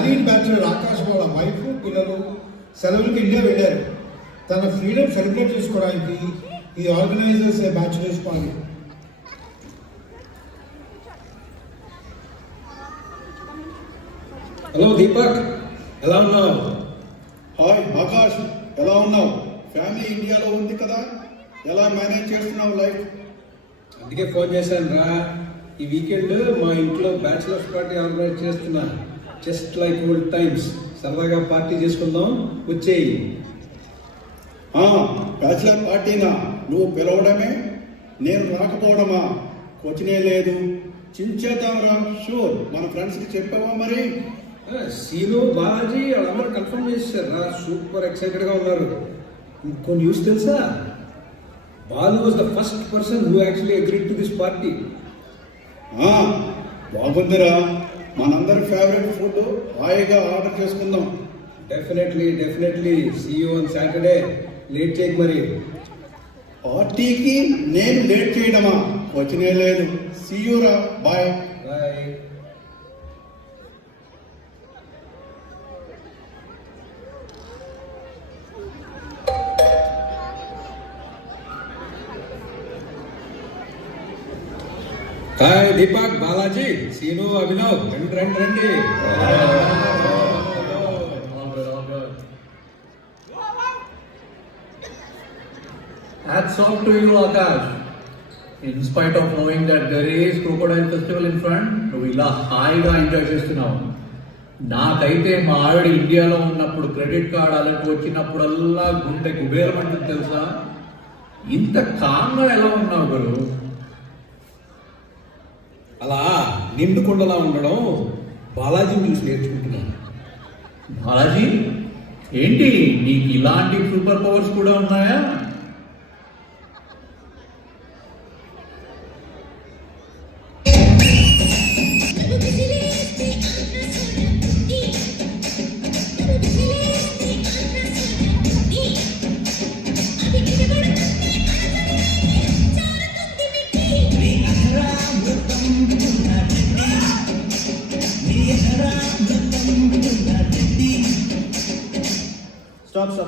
Married bachelor Akash వాళ్ళ wife పిల్లలు సెలవులకి ఇండియా వెళ్ళారు. తన ఫ్రీడమ్ సెలబ్రేట్ చేసుకోవడానికి ఈ organisers bachelors party. Hello Deepak, ఎలా ఉన్నావు? హాయ్ ఆకాష్, ఎలా ఉన్నావు? ఫ్యామిలీ ఇండియాలో ఉంది కదా, ఎలా మేనేజ్ చేస్తున్నావు లైఫ్? అందుకే ఫోన్ చేశాను రా. ఈ వీకెండ్ మా ఇంట్లో బ్యాచులర్స్ పార్టీ ఆర్గనైజ్ చేస్తున్నా. Just like old times. సరదాగా పార్టీ చేసుకుందాం, వచ్చేయి. బ్యాచులర్ పార్టీనా? నువ్వు పిలవడమే, నేను రాకపోవడమా? వచ్చినే లేదు. చించేద్దాంరా, షూర్. మన ఫ్రెండ్స్కి చెప్పావా మరి? సీను, బాలాజీ వాళ్ళందరూ కన్ఫర్మ్ చేశారా? సూపర్ ఎక్సైటెడ్గా ఉన్నారు. ఇంకో న్యూస్ తెలుసా? Balu was the first person who actually agreed to this party. బాగుందిరా. మనందరి ఫేవరెట్ ఫుడ్ హాయిగా ఆర్డర్ చేసుకుందాం. Definitely see you on Saturday. Late చేయకు మరి. పార్టీకి నేను లేట్ చేయడమా? వచ్చినే లేదు. సీ యూ రా, bye. Bye. Hi Deepak, Balaji, Seenu, Abhinav, రండి. Hats off to you, Akash. In spite of knowing that there is Crocodile Festival in front, నువ్వు ఇలా హాయిగా ఎంజాయ్ చేస్తున్నావు. నాకైతే మా ఆవిడ ఇండియాలో ఉన్నప్పుడు క్రెడిట్ కార్డ్ అలర్ట్ వచ్చినప్పుడల్లా గుండె కుబేరమంటుంది తెలుసా. ఇంత కామ్గా ఎలా ఉన్నావు గురు? అలా నిండుకొండలా ఉండడం బాలాజీని చూసి నేర్చుకుంటున్నాను. బాలాజీ, ఏంటి నీకు ఇలాంటి సూపర్ పవర్స్ కూడా ఉన్నాయా?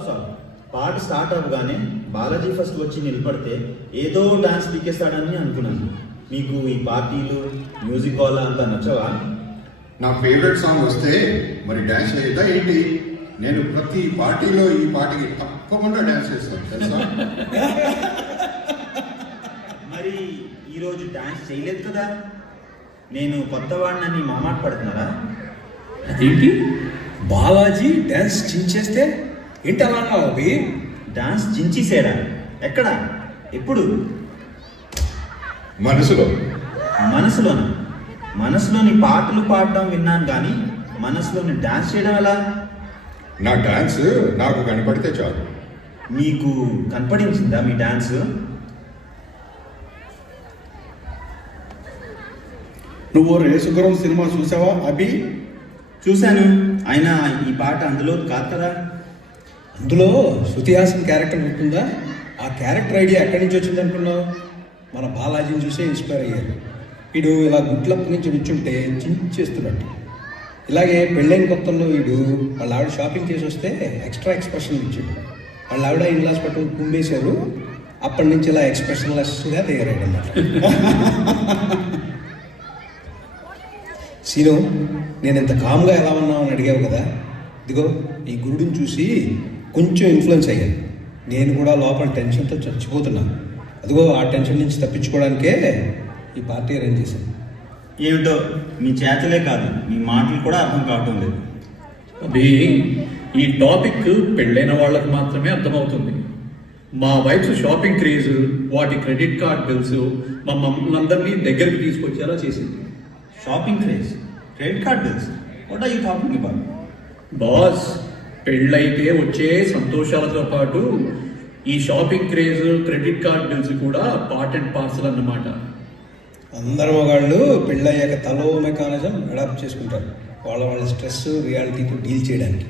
స్టాప్. పాట స్టార్ట్ అవ్వగానే బాలాజీ ఫస్ట్ వచ్చి నిలబడితే ఏదో డాన్స్ పీకేస్తాడని అనుకున్నాను. మీకు ఈ పార్టీలు, మ్యూజిక్ హాల్ అంతా నచ్చవా? నా ఫేవరెట్ సాంగ్ వస్తే మరి డాన్స్ చేయదా ఏంటి? నేను ప్రతి పార్టీలో ఈ పాటకి తప్పకుండా డాన్స్ చేస్తాను తెలుసా. మరి ఈరోజు డాన్స్ చేయలేదు కదా? నేను కొత్తవాడినని మామాట పడుతున్నారా? ఏంటి బాలాజీ డాన్స్ చించేస్తే ఏంటి అలా అన్నావు? అవి డాన్స్ చించేసాడా? ఎక్కడ? ఎప్పుడు? మనసులోని పాటలు పాడటం విన్నాను కానీ మనసులోని డాన్స్ చేయడం ఎలా? నా డాన్స్ నాకు కనపడితే చాలు. మీకు కనపడించిందా మీ డాన్స్? నువ్వు రేసుగురం సినిమా చూసావా అభి? చూశాను. అయినా ఈ పాట అందులో కాదు కదా. అందులో శృతి హాసన్ క్యారెక్టర్ ఉంటుందా? ఆ క్యారెక్టర్ ఐడియా ఎక్కడి నుంచి వచ్చింది అనుకున్నావు? మన బాలాజీని చూసే ఇన్స్పైర్ అయ్యారు. వీడు ఇలా గుట్లప్ప నుంచి నిల్చుంటే చించేస్తున్నట్టు. ఇలాగే పెళ్ళైన కొత్తల్లో వీడు వాళ్ళ ఆవిడ షాపింగ్ చేసి వస్తే ఎక్స్ట్రా ఎక్స్ప్రెషన్ ఇచ్చాడు. వాళ్ళ ఆవిడ ఇన్లాస్ పట్టుకుని కుమ్మేశారు. అప్పటి నుంచి ఇలా ఎక్స్ప్రెషన్ లెస్గా తయారయ్యాడు అన్నమాట. సీను, నేను ఇంత కామ్గా ఎలా ఉన్నావు అని అడిగావు కదా. ఇదిగో ఈ గురుడిని చూసి కొంచెం ఇన్ఫ్లుయెన్స్ అయ్యాను. నేను కూడా లోపల టెన్షన్తో చచ్చిపోతున్నాను. అదిగో ఆ టెన్షన్ నుంచి తప్పించుకోవడానికే ఈ పార్టీ అరేంజ్ చేశాను. ఏమిటో మీ చేతలే కాదు, మీ మాటలు కూడా అర్థం కావటం లేదు. అది ఈ టాపిక్ పెళ్ళైన వాళ్ళకి మాత్రమే అర్థమవుతుంది. మా వైఫ్ షాపింగ్ క్రేజ్, వాటి క్రెడిట్ కార్డ్ బిల్స్ మమ్మల్ని అందరినీ దగ్గరికి తీసుకొచ్చేలా చేసింది. Shopping craze, credit card bills, what are you talking about? Boss, పెళ్ళైతే వచ్చే సంతోషాలతో పాటు ఈ shopping craze, credit card bills కూడా పార్ట్ అండ్ పార్సల్ అన్నమాట. అందరు మగాళ్ళు పెళ్ళయ్యాక తలో మెకానిజం అడాప్ట్ చేసుకుంటారు వాళ్ళ స్ట్రెస్ రియాలిటీతో డీల్ చేయడానికి.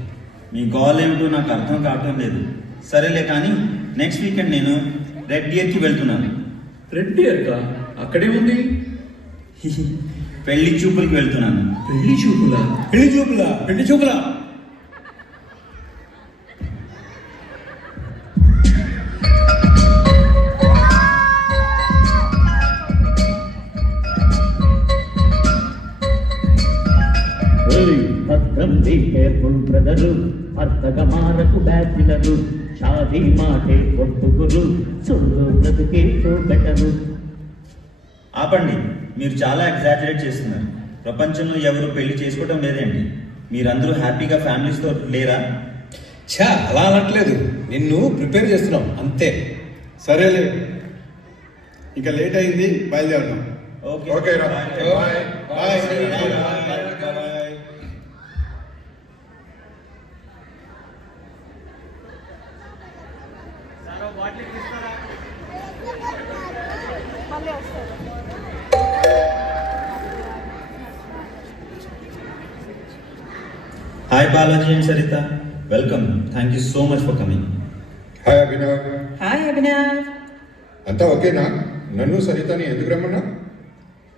మీ గోల్ ఏమిటో నాకు అర్థం కావటం లేదు. సరేలే కానీ నెక్స్ట్ వీకెండ్ నేను రెడ్ డియర్కి వెళ్తున్నాను. రెడ్ డియర్కా? అక్కడే ఉంది. పెళ్లి చూపులకి వెళ్తున్నాను. పెళ్లి చూపులా? పెళ్లి చూపులా? పెళ్లి చూపులా? భద్రం బీ కేర్ఫుల్ బ్రదరు, అర్థగమారకు బ్యాచిలరు, షాదీ మాటే కొట్టుగురు, సుళ్ళు బ్రతుకే బెటరు. ఆపండి, మీరు చాలా ఎగ్జాజరేట్ చేస్తున్నారు. ప్రపంచంలో ఎవరు పెళ్లి చేసుకోవడం లేదండి. మీరందరూ హ్యాపీగా ఫ్యామిలీస్తో లేరా? ఛా, అలా అనట్లేదు. నిన్ను ప్రిపేర్ చేస్తున్నాం అంతే. సరేలే, ఇక లేట్ అయింది, బయలుదేరదాం. ఓకే రా. Bye. Hi Balaji and Sarita, welcome. Thank you so much for coming. Hi Abhinav. Hi Abhinav. అంతా ఓకేనా? నన్ను సరితని ఎందుకు రమ్మన్నా?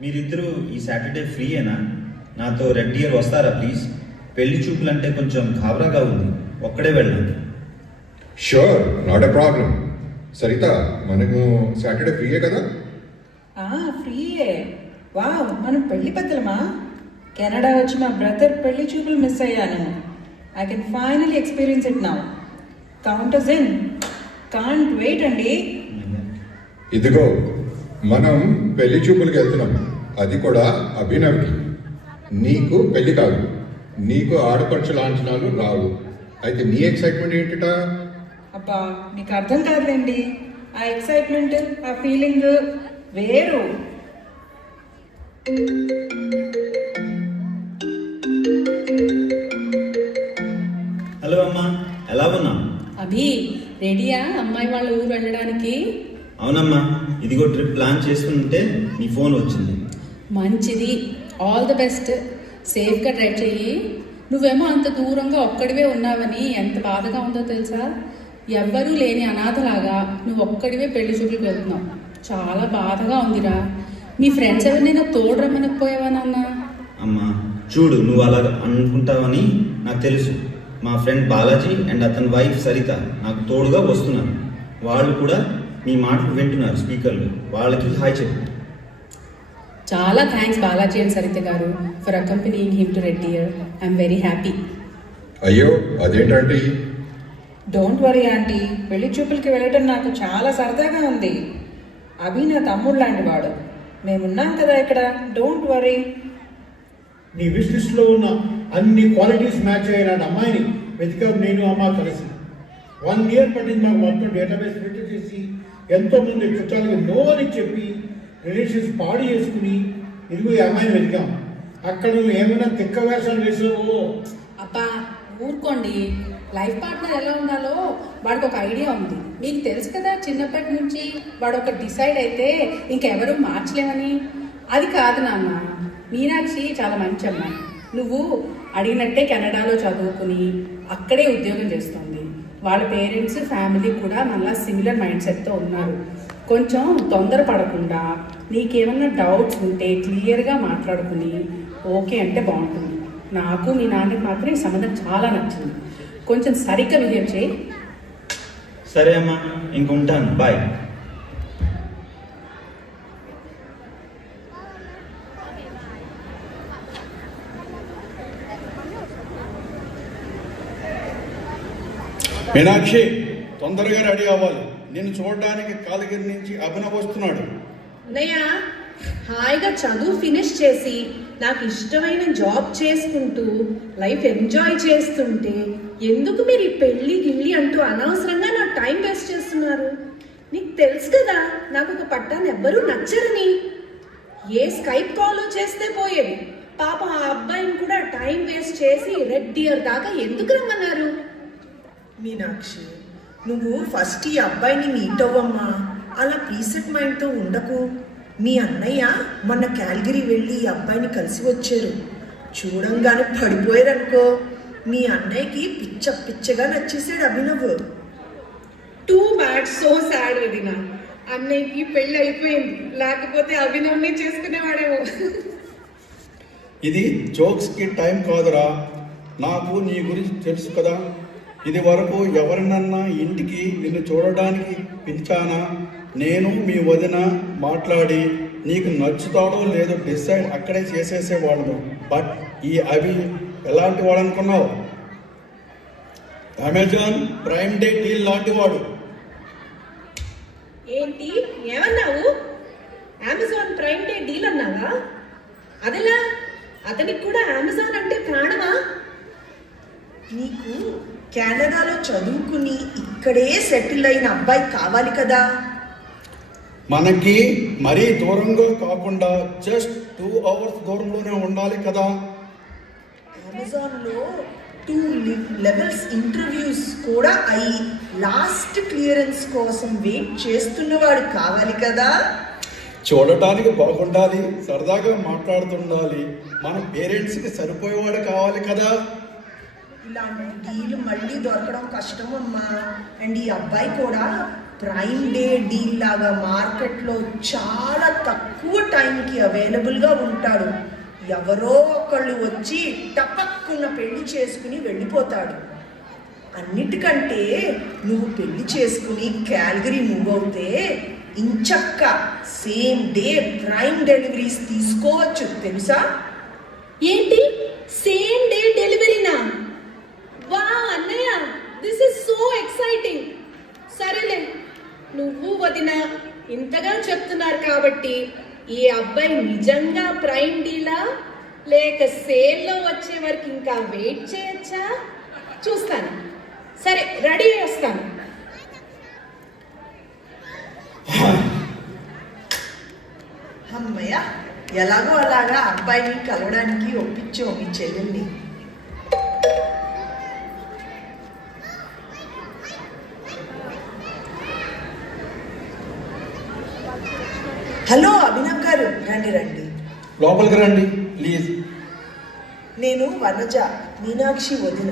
మీరిద్దరూ ఈ సాటర్డే ఫ్రీయేనా? నాతో రెడ్ డియర్ వస్తారా ప్లీజ్? పెళ్లి చూపులంటే కొంచెం గాబరాగా ఉంది, ఒక్కడే వెళ్ళండి. Sure, not a problem. Saritha, మనకు సాటర్డే ఫ్రీయే కదా? ఫ్రీయే. వావ్, మనం పెళ్లి పెద్దలమా? కెనడా వచ్చి మా బ్రదర్ పెళ్లి చూపులు మిస్ అయ్యాను. I can finally experience it now. Count us in. Can't wait అండి. ఇదిగో, మనం పెళ్లి చూపులకి వెళ్తున్నాం, అది కూడా అభినవ్కి. నీకు పెళ్లి కాదు, నీకు ఆడపడుచు లాంఛనాలు రావు. అయితే నీ ఎక్సైట్మెంట్ ఏంటిట? అబ్బా, మీకు అర్థం కాదులేండి. ఆ ఎక్సైట్మెంట్, ఆ ఫీలింగ్ వేరు. హలో అమ్మా, ఎలా ఉన్నాం? అభి, రెడీయా అమ్మాయి వాళ్ళ ఊరు వెళ్ళడానికి? అవునమ్మా, ఇదిగో ట్రిప్ ప్లాన్ చేసుకుంటే నీ ఫోన్ వచ్చింది. మంచిది, ఆల్ ది బెస్ట్. సేఫ్గా డ్రైవ్ చెయ్యి. నువ్వేమో అంత దూరంగా ఒక్కడివే ఉన్నావని ఎంత బాధగా ఉందో తెలుసా? ఎవ్వరూ లేని అనాథలాగా నువ్వు ఒక్కడివే పెళ్లి చూపులకు వెళ్తున్నావు. చాలా బాధగా ఉందిరా. మీ ఫ్రెండ్స్ ఎవరినైనా తోడు రమ్మనకపోయావా నాన్న? అమ్మా చూడు, నువ్వు అలా అనుకుంటావని నాకు తెలుసు. మా ఫ్రెండ్ బాలాజీ అండ్ అతని వైఫ్ సరిత నాకు తోడుగా వస్తున్నారు. వాళ్ళు కూడా మీ మాటలు వింటున్నారు స్పీకర్లు. వాళ్ళకి హాయ్ చెప్పు. చాలా థ్యాంక్స్ బాలాజీ అండ్ సరిత గారు for accompanying him to red dear. I'm very happy. అయ్యో, అదేంటంటే? డోంట్ వరీ ఆంటీ, పెళ్లి చూపులకి వెళ్ళటం నాకు చాలా సరదాగా ఉంది. అభి నా తమ్ముడు లాంటి వాడు. మేమున్నాం కదా ఇక్కడ. Don't worry. నీ విష్ లిస్ట్లో ఉన్న అన్ని క్వాలిటీస్ మ్యాచ్ అయిన అమ్మాయిని వెతికాం నేను, అమ్మ కలిసి. 1 year పట్టింది మాకు మొత్తం డేటాబేస్ ఫిల్టర్ చేసి, ఎంతోమంది చుట్టాలకి నో అని చెప్పి రిలేషన్స్ పాడు చేసుకుని ఇదిగో ఈ అమ్మాయిని వెతికాం. అక్కడ నువ్వు ఏమైనా తిక్క వేషాలు వేసావో? అబ్బా ఊరుకోండి. లైఫ్ పార్ట్నర్ ఎలా ఉండాలో వాడికి ఒక ఐడియా ఉంది. మీకు తెలుసు కదా, చిన్నప్పటి నుంచి వాడు ఒక డిసైడ్ అయితే ఇంకెవరూ మార్చలేమని. అది కాదు నాన్న, మీనాక్షి చాలా మంచి అమ్మాయి. నువ్వు అడిగినట్టే కెనడాలో చదువుకుని అక్కడే ఉద్యోగం చేస్తుంది. వాళ్ళ పేరెంట్స్ ఫ్యామిలీ కూడా మళ్ళీ సిమిలర్ మైండ్ సెట్తో ఉన్నారు. కొంచెం తొందరపడకుండా నీకేమన్నా డౌట్స్ ఉంటే క్లియర్గా మాట్లాడుకుని ఓకే అంటే బాగుంటుంది. నాకు మీ నాన్నకి మాత్రం ఈ సంబంధం చాలా నచ్చింది. కొంచెం సరిగ్గా బిహేవ్ చేయి. సరే అమ్మా, ఇంకుంటాను, బాయ్. మీనాక్షి, తొందరగా రెడీ అవ్వాలి. నేను చూడడానికి కాలగిరి నుంచి అభినవ్ వస్తున్నాడు. అన్నయ్య, హాయిగా చదువు ఫినిష్ చేసి నాకు ఇష్టమైన జాబ్ చేసుకుంటూ లైఫ్ ఎంజాయ్ చేస్తుంటే ఎందుకు మీరు ఈ పెళ్ళి గిల్లి అంటూ అనవసరంగా నా టైం వేస్ట్ చేస్తున్నారు? నీకు తెలుసు కదా నాకు ఒక పట్టాన్ని ఎవ్వరూ నచ్చరని. ఏ స్కైప్ కాల్ చేస్తే పోయేది. పాప ఆ అబ్బాయిని కూడా టైం వేస్ట్ చేసి రెడ్ డియర్ దాకా ఎందుకు రమ్మన్నారు? మీనాక్షి, నువ్వు ఫస్ట్ ఈ అబ్బాయిని మీట్ అవ్వమ్మా. అలా ప్రీసెట్ మైండ్తో ఉండకు. మీ అన్నయ్య మొన్న క్యాల్గరీ వెళ్ళి ఈ అబ్బాయిని కలిసి వచ్చారు. చూడంగానే పడిపోయారనుకో. మీ అన్నయ్యకి పిచ్చ పిచ్చగా నచ్చేసాడు Abhinav. Too bad, so sad వదిన. అన్నయ్యకి పెళ్ళి అయిపోయింది, లేకపోతే అభినవ్ని చేసుకునేవాడేమో. ఇది జోక్స్కి టైం కాదురా. నాకు నీ గురించి తెలుసు కదా. ఇది వరకు ఎవరినన్నా ఇంటికి నిన్ను చూడడానికి పిలిచానా? నేను మీ వదిన మాట్లాడి నీకు నచ్చుతాడో లేదో డిసైడ్ అక్కడే చేసేసేవాళ్ళము. బట్ ఈ అభి ఎలాంటి వాడు అనుకున్నావు? అమెజాన్ ప్రైమ్ డే డీల్ లాంటి వాడు. ఏంటి ఏమన్నావు? అమెజాన్ ప్రైమ్ డే డీల్ అన్నావా? అదెలా? అతనికి కూడా అమెజాన్ అంటే ప్రాణమా? నీకు కెనడాలో చదువుకుని ఇక్కడే సెటిల్ అయిన అబ్బాయి కావాలి కదా. మనకి మరీ దూరంగా కాకుండా జస్ట్ 2 hours దూరంలోనే ఉండాలి కదా. అమెజాన్లో 2 levels ఇంటర్వ్యూస్ కూడా అయి లాస్ట్ క్లియరెన్స్ కోసం వెయిట్ చేస్తున్నవాడు కావాలి కదా. చూడటానికి బాగుండాలి, సరదాగా మాట్లాడుతుండాలి, మన పేరెంట్స్కి సరిపోయేవాడు కావాలి కదా. ఇలాంటి డీల్ మళ్ళీ దొరకడం కష్టం అమ్మా. అండ్ ఈ అబ్బాయి కూడా ప్రైమ్ డే డీల్ లాగా మార్కెట్లో చాలా తక్కువ టైంకి అవైలబుల్గా ఉంటాడు. ఎవరో ఒకళ్ళు వచ్చి టపక్కున్న పెళ్లి చేసుకుని వెళ్ళిపోతాడు. అన్నిటికంటే నువ్వు పెళ్లి చేసుకుని క్యాల్గరీ మూవ్ అవుతే ఇంచక్క సేమ్ డే ప్రైమ్ డెలివరీస్ తీసుకోవచ్చు తెలుసా. ఏంటి సేమ్ డే డెలివరీనా? వా అన్నయ్య, దిస్ ఇస్ సో ఎక్సైటింగ్. సరేలే, నువ్వు వదిన ఇంతగా చెప్తున్నారు కాబట్టి ఈ అబ్బాయి నిజంగా ప్రైమ్ డీలా లేక సేల్లో వచ్చే వరకు ఇంకా వెయిట్ చేయొచ్చా? చూస్తాను. సరే, రెడీ వస్తాను. అమ్మయ్య, ఎలాగో అలాగా అబ్బాయిని కలవడానికి ఒప్పించావు మీ చెల్లెల్ని. హలో అభినవ్ గారు, రండి రండి. లోపలికి రండి ప్లీజ్. నేను వనజ, మీనాక్షి వదిన.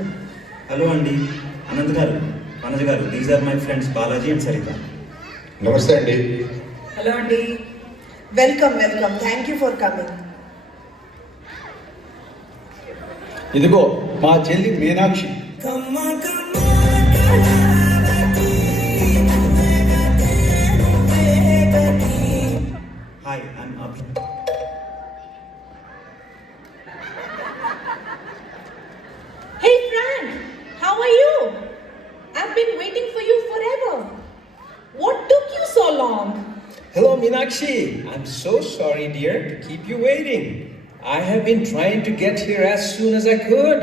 హలో అండి, Anant garu, Manoj garu, these are my friends Balaji and Sarita. నమస్తే అండి. హలో అండి. Welcome welcome, thank you for coming. ఇదిగో మా చెల్లి Meenakshi. Hi, I'm Abhi. Hey Frank, how are you? I've been waiting for you forever. What took you so long? Hello, Meenakshi. I'm so sorry, dear, to keep you waiting. I have been trying to get here as soon as I could,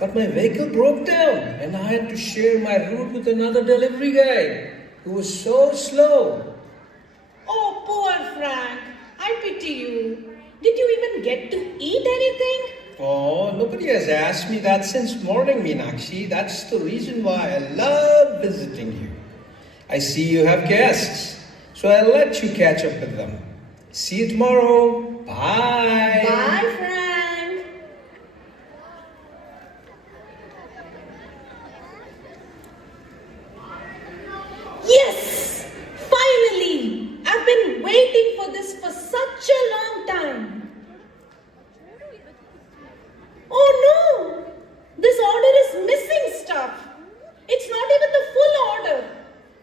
but my vehicle broke down and I had to share my route with another delivery guy who was so slow. Oh, poor Frank. I pity you. Did you even get to eat anything? Oh, nobody has asked me that since morning, Meenakshi. That's the reason why I love visiting you. I see you have guests, so I'll let you catch up with them. See you tomorrow. Bye. Bye, Frank. Yes! Finally! I've been waiting for this for such a long time. Oh no! This order is missing stuff. It's not even the full order.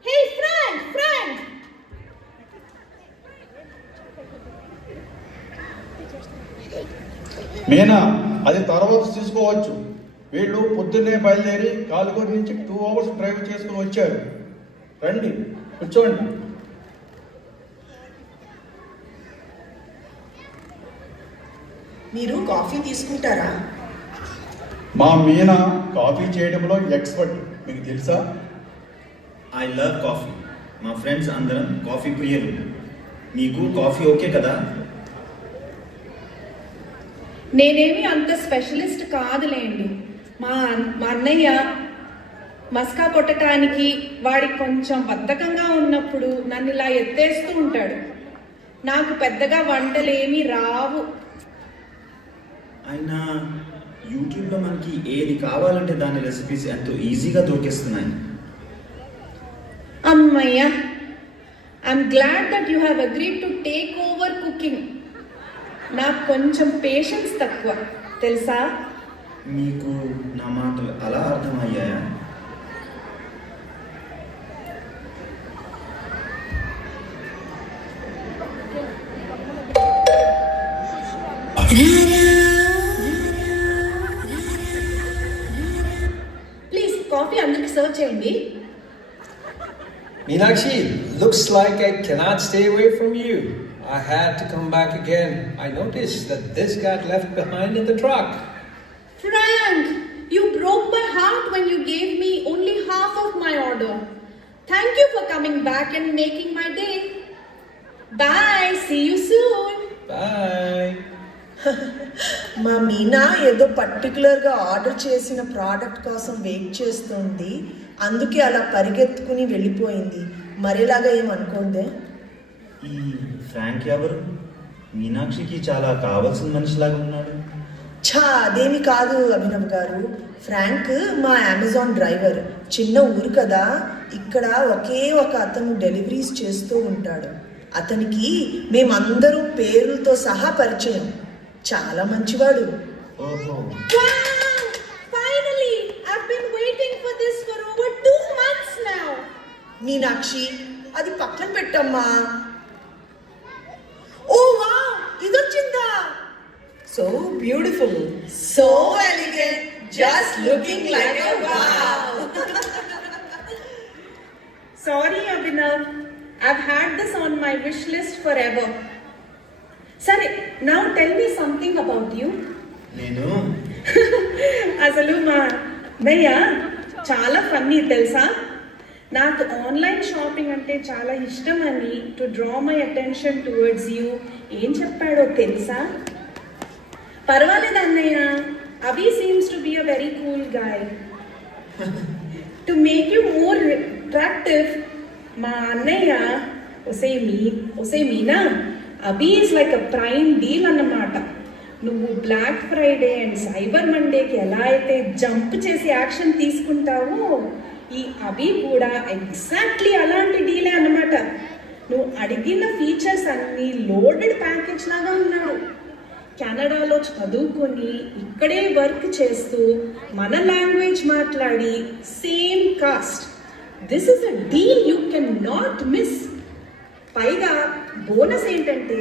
Hey, Frank! Frank! Meena, అది తర్వాత తీసుకోవచ్చు. వీళ్ళు పొద్దున్నే బయలుదేరి కాలుగూరు నుంచి 2 hours drive చేసుకుని వచ్చారు. రండి, కూర్చోండి. మీరు కాఫీ తీసుకుంటారా? మా మీనా కాఫీ చేయడంలో ఎక్స్పర్ట్, మీకు తెలుసా? I love coffee. మా ఫ్రెండ్స్ అందరం కాఫీ ప్రియులు. మీకు కాఫీ ఓకే కదా? నేనేమి అంత స్పెషలిస్ట్ కాదులేండి. మా అన్నయ్య మస్కా కొట్టడానికి వాడికి కొంచెం బద్ధకంగా ఉన్నప్పుడు నన్ను ఇలా ఎత్తేస్తూ ఉంటాడు. నాకు పెద్దగా వంటలేమీ రావు. అయినా యూట్యూబ్లో మనకి ఏది కావాలంటే దాని రెసిపీస్ ఎంతో ఈజీగా దొరికేస్తున్నాయి. అమ్మయ్య, I'm glad that you have agreed to take over cooking. నాకు కొంచెం పేషెన్స్ తక్కువ తెలుసా? మీకు నా మాటలు అలా అర్థమయ్యాయా? ప్లీజ్ కాఫీ అందరికి సర్వ్ చేయండి. Meenakshi, looks like I cannot stay away from you. I had to come back again. I noticed that this got left behind in the truck. Frank, you broke my heart when you gave me only half of my order. Thank you for coming back and making my day. Bye, see you soon. Bye. మా మీనా ఏదో పర్టికులర్గా order చేసిన product కోసం wait చేస్తుంది, అందుకే అలా పరిగెత్తుకుని వెళ్ళిపోయింది. మరేలాగా ఏమనుకోందే. ఈ ఫ్రాంక్ ఎవరు? మీనాక్షికి చాలా కావాల్సిన మనిషిలాగా ఉన్నాడు. అదేమి కాదు అభినవ్ గారు. ఫ్రాంక్ మా అమెజాన్ డ్రైవర్. చిన్న ఊరు కదా, ఇక్కడ ఒకే ఒక అతను డెలివరీస్ చేస్తూ ఉంటాడు. అతనికి మేమందరం పేర్లతో సహా పరిచయం. చాలా మంచివాడు. ఓహో, Wow! Finally, I've been waiting for this for over 2 months now. Meenakshi, అది పక్కన పెట్టమ్మా. ఓ వావ్, ఇదొచ్చిందా? So beautiful, so elegant, just looking like a wow. Sorry, Abhinav. I've had this on my wish list forever. Sare, now tell me something about you. నేను అసలు మా అన్నయ్య చాలా funny తెలుసా? నాకు ఆన్లైన్ షాపింగ్ అంటే చాలా ఇష్టం అని to draw my attention towards you ఏం చెప్పాడో తెలుసా? పర్వాలేదు అన్నయ్య, Abhi seems to be a very cool guy. To make you more attractive, మా అన్నయ్య ఒసే Meena, Abhi is like a prime deal అన్నమాట. నువ్వు బ్లాక్ ఫ్రైడే అండ్ సైబర్ మండేకి ఎలా అయితే జంప్ చేసి యాక్షన్ తీసుకుంటావో, ఈ అభి కూడా ఎగ్జాక్ట్లీ అలాంటి డీలే అన్నమాట. నువ్వు అడిగిన ఫీచర్స్ అన్నీ లోడెడ్ ప్యాకేజ్ లాగా ఉన్నాడు. కెనడాలో చదువుకొని ఇక్కడే వర్క్ చేస్తూ మన లాంగ్వేజ్ మాట్లాడి same cost. This is a deal you can not miss. పైగా బోనస్ ఏంటంటే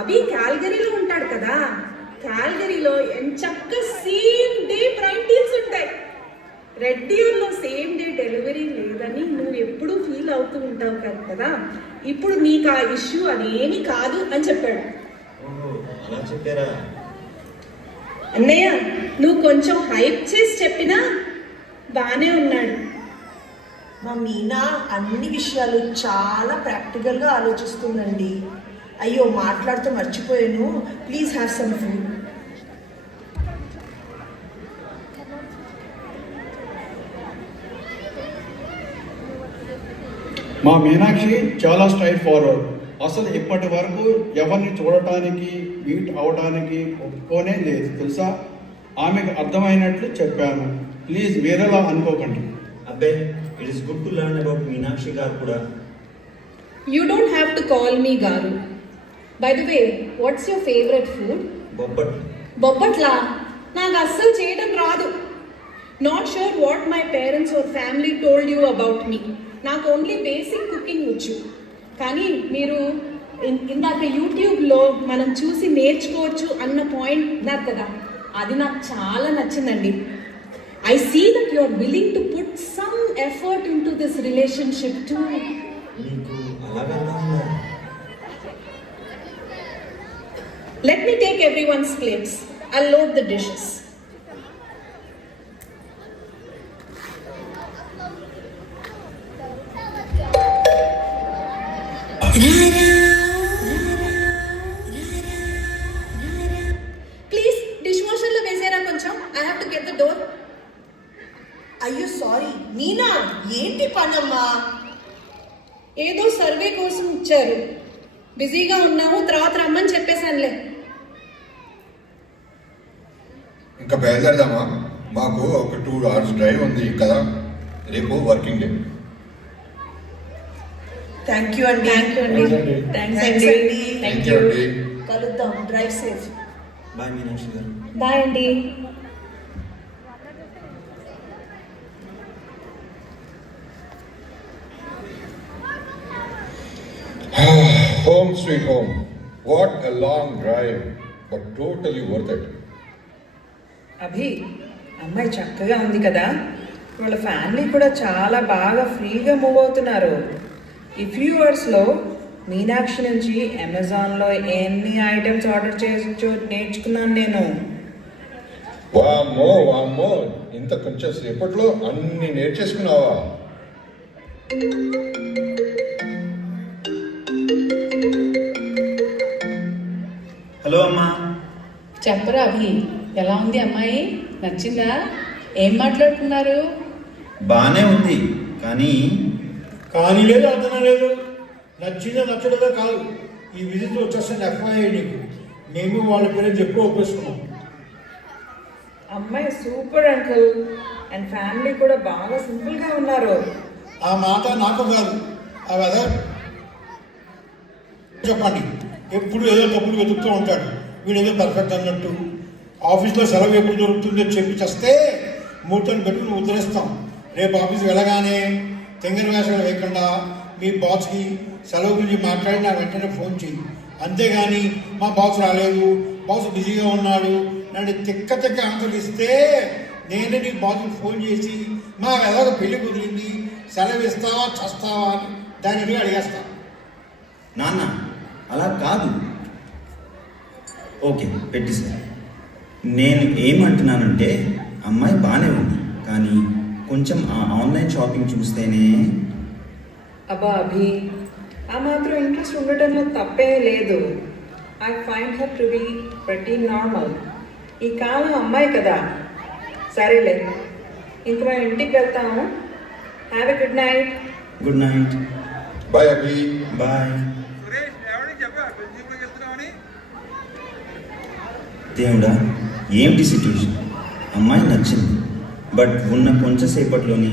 అభి క్యాల్గరీలో ఉంటాడు కదా, క్యాల్గరీలో ఎంచక్క సేమ్ డే ప్రైమ్ డీల్స్ ఉంటాయి. రెడ్ డియర్లో సేమ్ డే డెలివరీ లేదని నువ్వు ఎప్పుడూ ఫీల్ అవుతూ ఉంటావు కదా, ఇప్పుడు నీకు ఆ ఇష్యూ అదేమీ కాదు అని చెప్పాడు. ఓహో, అలా చెప్పారా? అన్నయ్య, నువ్వు కొంచెం హైప్ చేసి చెప్పినా బాగానే ఉన్నాడు. మా మీనా అన్ని విషయాలు చాలా ప్రాక్టికల్గా ఆలోచిస్తుందండి. అయ్యో, మాట్లాడుతూ మర్చిపోయాను. Please have some food. మా మీనాక్షి చాలా స్ట్రైట్ ఫార్వర్డ్. అసలు ఇప్పటి వరకు ఎవరిని చూడటానికి మీట్ అవడానికి ఒప్పుకోనే లేదు తెలుసా. ఆమెకు అర్థమైనట్లు చెప్పాను, ప్లీజ్ వేరేలా అనుకోకండి. అబ్బే, it is good to learn about Meenakshi గారు కూడా. You don't have to call me Garu. By the way, what's your favorite food? బొబ్బట్. బొబ్బట్లా? నాకు అస్సలు చేయడం రాదు. Not sure what my parents or family told you about me. నాకు only basic cooking వచ్చు. కానీ మీరు ఇందాక యూట్యూబ్లో మనం చూసి నేర్చుకోవచ్చు అన్న పాయింట్ నాకు కదా, అది నాకు చాలా నచ్చిందండి. I see that you are willing to put some effort into this relationship too. నీకు అలాగా ఉందా? Let me take everyone's plates. I'll load the dishes. Please, dishwasher lo vesera koncham. I have to get the door. అయ్యో sorry Meena, ఏంటి పనమ్మా? ఏదో survey కోసం ఇచ్చారు, బిజీగా ఉన్నాము, తర్వాత రమ్మని చెప్పేశానులే. ఇంకా బయలుదేరదామా? మాకు ఒక 2 hours డ్రైవ్ ఉంది కదా, రేపు వర్కింగ్ డే. థ్యాంక్ యూ అండి. థ్యాంక్ యూ అండి. Thanks థ్యాంక్స్ అండి. అండి. థ్యాంక్ యూ అండి. కలుద్దాం. Drive safe. బాయ్ మీనాక్షి గారు. బాయ్ అండి. Home sweet home. What a long drive, but totally worth it. అభి, అమ్మాయి చక్కగా ఉంది కదా, వాళ్ళ ఫ్యామిలీ కూడా చాలా బాగా ఫ్రీగా మూవ్ అవుతున్నారు. ఈ ఫ్యూ అవర్స్లో మీనాక్షి నుంచి అమెజాన్లో ఎన్ని ఐటమ్స్ ఆర్డర్ చేయొచ్చో నేర్చుకున్నాను నేను. వామ్మో వామ్మో, ఇంత కొంచెం సేపట్లో అన్ని నేర్చేసుకున్నావా? హలో అమ్మా. చెప్పరా అభి, ఎలా ఉంది అమ్మాయి? నచ్చిందా? ఏం మాట్లాడుకున్నారు? బాగానే ఉంది కానీ లేదు, అర్థం లేదు. నచ్చిందో నచ్చలేదో కాదు, ఈ విజిట్ వచ్చేస్తాను ఎఫ్ఐఐ నీకు. మేము వాళ్ళ పేరు చెప్పి ఒప్పేసుకున్నాం. అమ్మాయి సూపర్ అంకుల్, అండ్ ఫ్యామిలీ కూడా బాగా సింపుల్గా ఉన్నారు. ఆ మాట నాకు కాదు, అవి అదే చెప్పండి. ఎప్పుడు ఏదో తప్పులు వెతుకుతూ ఉంటాడు, వీడు ఏదో పర్ఫెక్ట్ అన్నట్టు. ఆఫీస్లో సెలవు ఎప్పుడు దొరుకుతుందో చెప్పి చేస్తే మూటను పెట్టుకుని ఉద్ధరిస్తాం. రేపు ఆఫీస్కి వెళ్ళగానే తెంగర వేషాలు వేయకుండా మీ బాస్కి సెలవు గురించి మాట్లాడి నాకు వెంటనే ఫోన్ చేయి. అంతేగాని మా బాస్ రాలేదు, బాస్ బిజీగా ఉన్నాడు, నన్ను తిక్క ఆన్సర్లు ఇస్తే నేనే నీ బాస్కి ఫోన్ చేసి మా ఎలాగో పెళ్లి కుదిరింది, సెలవు ఇస్తావా చస్తావా అని దానికి అడిగేస్తాను. నాన్న అలా కాదు. ఓకే పెట్టి సార్. నేను ఏమంటున్నానంటే అమ్మాయి బాగానే ఉంది కానీ కొంచెం ఆ ఆన్లైన్ షాపింగ్ చూస్తేనే. అబ్బా అభి, ఆ మాత్రం ఇంట్రెస్ట్ ఉండటంలో తప్పే లేదు. I find her to be pretty normal. ఈ కాలం అమ్మాయి కదా. సరేలే, ఇంక మేము ఇంటికి వెళ్తాము. Have a good night. Good night. Bye Abhi. Bye. దేవుడా, ఏమిటి సిట్యుయేషన్? అమ్మాయి నచ్చింది, బట్ ఉన్న కొంచెంసేపట్లోని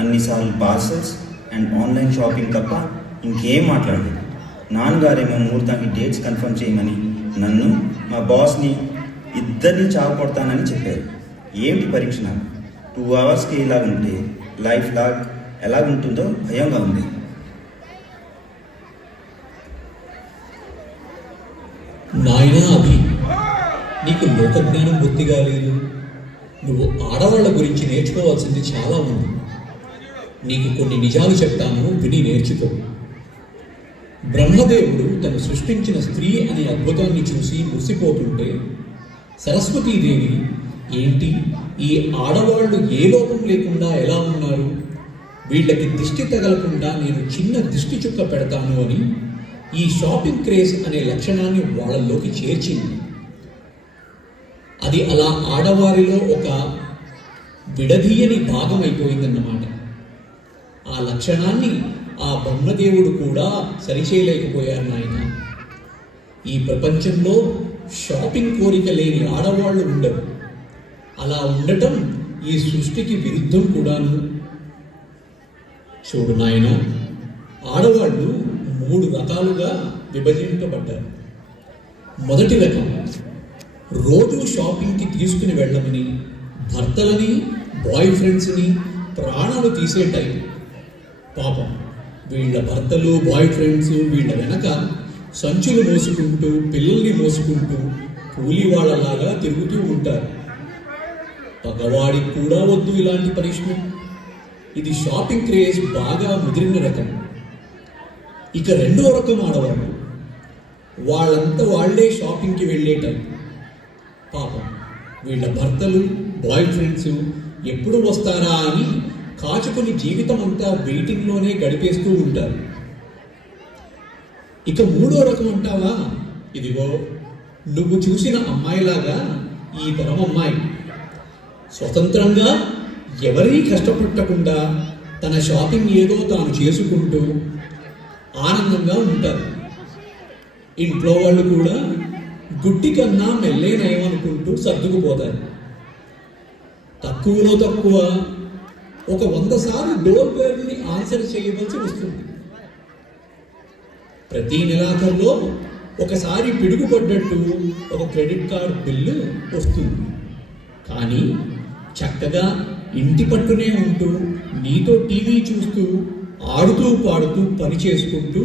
అన్నిసార్లు పార్సల్స్ అండ్ ఆన్లైన్ షాపింగ్ తప్ప ఇంకేం మాట్లాడలేదు. నాన్నగారేమో ముహూర్తానికి డేట్స్ కన్ఫర్మ్ చేయమని నన్ను, మా బాస్ని ఇద్దరిని చావకొడతానని చెప్పారు. ఏమిటి పరీక్ష? 2 అవర్స్కి ఇలా ఉంటే లైఫ్ లాగ్ ఎలా ఉంటుందో భయంగా ఉంది. నాయనా అభి, నీకు లోకజ్ఞానం బొత్తిగా లేదు. నువ్వు ఆడవాళ్ళ గురించి నేర్చుకోవాల్సింది చాలా ఉంది. నీకు కొన్ని నిజాలు చెప్తాను, విని నేర్చుకో. బ్రహ్మదేవుడు తను సృష్టించిన స్త్రీ అనే అద్భుతాన్ని చూసి మురిసిపోతుంటే సరస్వతీదేవి, ఏంటి ఈ ఆడవాళ్ళు ఏ లోపం లేకుండా ఎలా ఉన్నారు, వీళ్ళకి దిష్టి తగలకుండా నేను చిన్న దిష్టి చుక్క పెడతాను అని ఈ షాపింగ్ క్రేజ్ అనే లక్షణాన్ని వాళ్ళల్లోకి చేర్చింది. అది అలా ఆడవారిలో ఒక విడదీయని భాగం అయిపోయిందన్నమాట. ఆ లక్షణాన్ని ఆ బ్రహ్మదేవుడు కూడా సరిచేయలేకపోయారు నాయన. ఈ ప్రపంచంలో షాపింగ్ కోరిక లేని ఆడవాళ్ళు ఉండరు. అలా ఉండటం ఈ సృష్టికి విరుద్ధం కూడాను. చూడు నాయన, ఆడవాళ్ళు 3 రకాలుగా విభజింపబడ్డారు. మొదటి రకం, రోజు షాపింగ్కి తీసుకుని వెళ్ళమని భర్తలని, బాయ్ ఫ్రెండ్స్ని ప్రాణాలు తీసే టైం. పాపం వీళ్ళ భర్తలు, బాయ్ ఫ్రెండ్స్ వీళ్ళ వెనక సంచులు మోసుకుంటూ, పిల్లల్ని మోసుకుంటూ కూలీ వాళ్ళలాగా తిరుగుతూ ఉంటారు. పగవాడికి కూడా వద్దు ఇలాంటి పనిష్మెంట్. ఇది షాపింగ్ క్రేజ్ బాగా ముదిరిన రకం. ఇక రెండో రకం ఆడవాళ్ళు, వాళ్ళంతా వాళ్లే షాపింగ్కి వెళ్ళే టైం. పాపం వీళ్ళ భర్తలు, బాయ్ ఫ్రెండ్స్ ఎప్పుడు వస్తారా అని కాచుకుని జీవితం అంతా వెయిటింగ్లోనే గడిపేస్తూ ఉంటారు. ఇక మూడో రకం అంటావా? ఇదిగో నువ్వు చూసిన అమ్మాయిలాగా ఈ తరం అమ్మాయి స్వతంత్రంగా ఎవరీ కష్టపెట్టకుండా తన షాపింగ్ ఏదో తాను చేసుకుంటూ ఆనందంగా ఉంటారు. ఇంట్లో వాళ్ళు కూడా గుడ్డి కన్నా మెల్లే నయమనుకుంటూ సర్దుకుపోతారు. తక్కువలో తక్కువ ఒక 100 సార్లు డోర్ బెల్ని ఆన్సర్ చేయవలసి వస్తుంది. ప్రతి నెలాఖరులో ఒకసారి పిడుగుపడ్డట్టు ఒక క్రెడిట్ కార్డ్ బిల్లు వస్తుంది. కానీ చక్కగా ఇంటి పట్టునే ఉంటూ నీతో టీవీ చూస్తూ ఆడుతూ పాడుతూ పని చేసుకుంటూ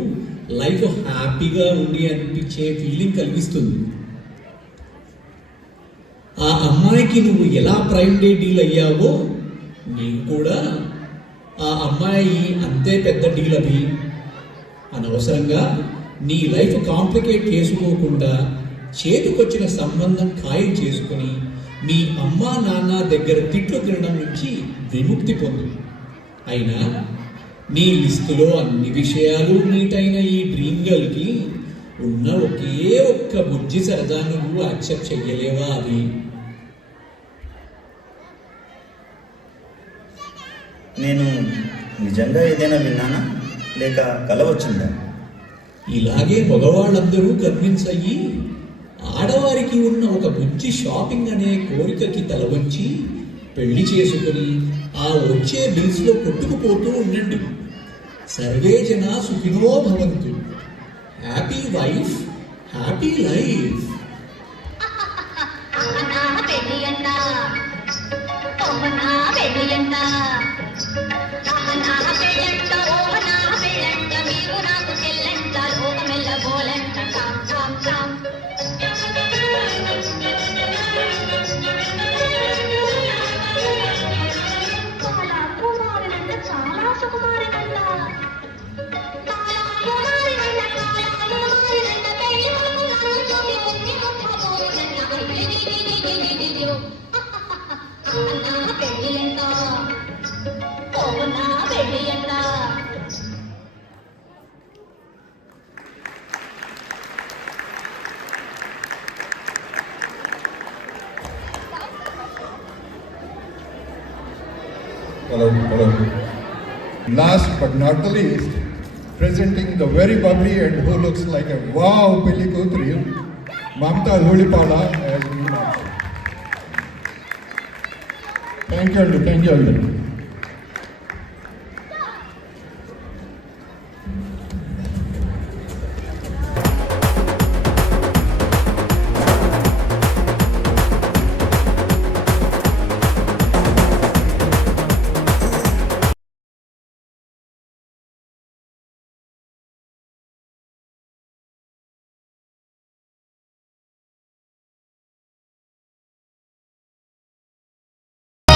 లైఫ్ హ్యాపీగా ఉండి అనిపించే ఫీలింగ్ కలిగిస్తుంది. ఆ అమ్మాయికి నువ్వు ఎలా ప్రైమ్ డే డీల్ అయ్యావో నీకు కూడా ఆ అమ్మాయి అంతే పెద్ద డీల్ అవి. అనవసరంగా నీ లైఫ్ కాంప్లికేట్ చేసుకోకుండా చేతికొచ్చిన సంబంధం ఖాయం చేసుకుని మీ అమ్మా నాన్న దగ్గర తిట్లు తినడం నుంచి విముక్తి పొందు. అయినా నీ లిస్టులో అన్ని విషయాలు నీటైన ఈ డ్రీమ్ గర్ల్కి ఉన్న ఒకే ఒక్క బుజ్జి సరదా నువ్వు యాక్సెప్ట్ చెయ్యలేవా అది? నేను నిజంగా ఏదైనా విన్నానా లేక కల వచ్చిందా? ఇలాగే మగవాళ్ళందరూ కన్విన్స్ అయ్యి ఆడవారికి ఉన్న ఒక బుజ్జి షాపింగ్ అనే కోరికకి తలవంచి పెళ్లి చేసుకుని ఆ వచ్చే బిల్స్లో కొట్టుకుపోతూ ఉండండి. సర్వే జన సుఖినో భవంతు. Happy wife, happy life. Hello. Last but not the least, presenting the very bubbly and who looks like a wow Pelli Kootri, Mamta Dhulipala as Meenakshi. Thank you.